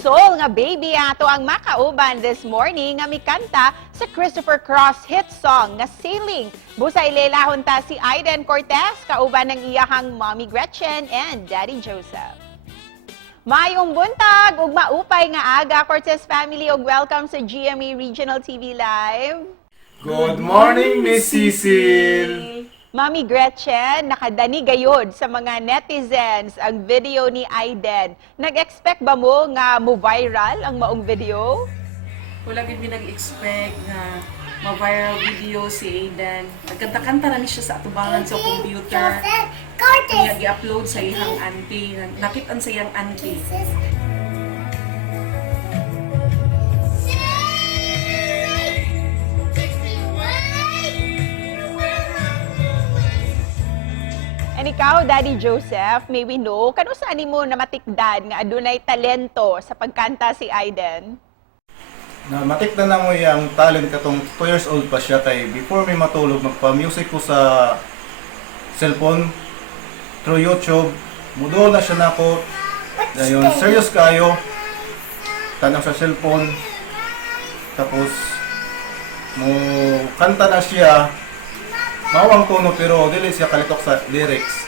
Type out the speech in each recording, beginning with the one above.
soul nga baby ato ang makauban this morning nga mikanta sa Christopher Cross hit song nga Sailing. Busa ilelahon ta si Aiden Cortez kauban ng iyahang Mommy Gretchen and Daddy Joseph. Mayong buntag ug maupay nga aga Cortez family ug welcome sa GMA Regional TV Live. Good morning, Miss Cecil! Mami Gretchen, nakadani gayod sa mga netizens ang video ni Aiden. Nag-expect ba mo nga mo-viral ang maong video? Wala gid mi nag-expect nga ma-viral video si Aiden. Nagkanta-kanta na siya sa atubangan sa computer. Kaya gi-upload sa iyang auntie. Nakit-an sa iyang auntie. And ikaw, Daddy Joseph, may we know, kano saan mo na matikdan nga adunay talento sa pagkanta si Aiden? Na matikdan na mo yung talent katong 2 years old pa siya kay before may matulog magpa-music ko sa cellphone through YouTube. Mudo na siya nako. Dayon serious kayo. Tanang sa cellphone. Tapos mo kanta na siya. Mawang tono pero dili siya kalitok sa lyrics.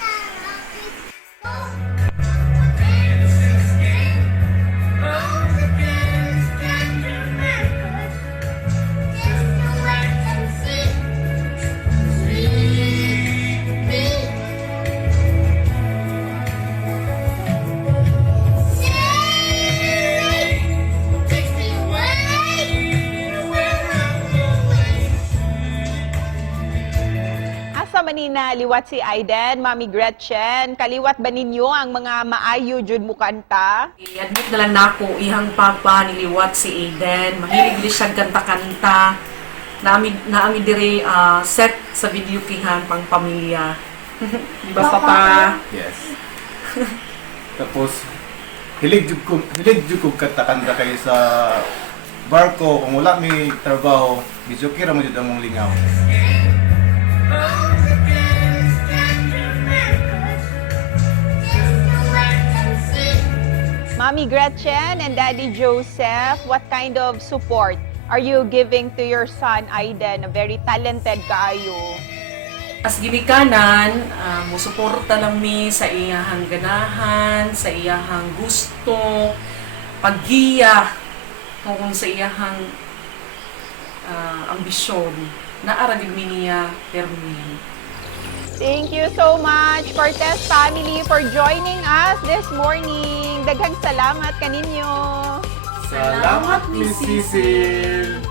Manina liwat si Aiden, Mami Gretchen, kaliwat ba ninyo ang mga maayo jud mo kanta? I-admit na lang nako ihang pagpaniliwat si Aiden. Mahilig din siya kanta-kanta. Naami dire set sa video kingan pang pamilya. Di ba, Papa? Yes. Tapos hilig jud ko kanta-kanta kay sa barko kung wala mi trabaho, video kira mo jud among lingaw. Mami Gretchen and Daddy Joseph, what kind of support are you giving to your son Aiden, a very talented kaayo? As ginikanan, musuporta lang mi sa iyahang ganahan, sa iyahang gusto, paggiya, kung sa iyahang ambisyon. Naaragid mi niya permi. Thank you so much, Cortez family, for joining us this morning. Daghang salamat kaninyo. Salamat, Miss Cecil!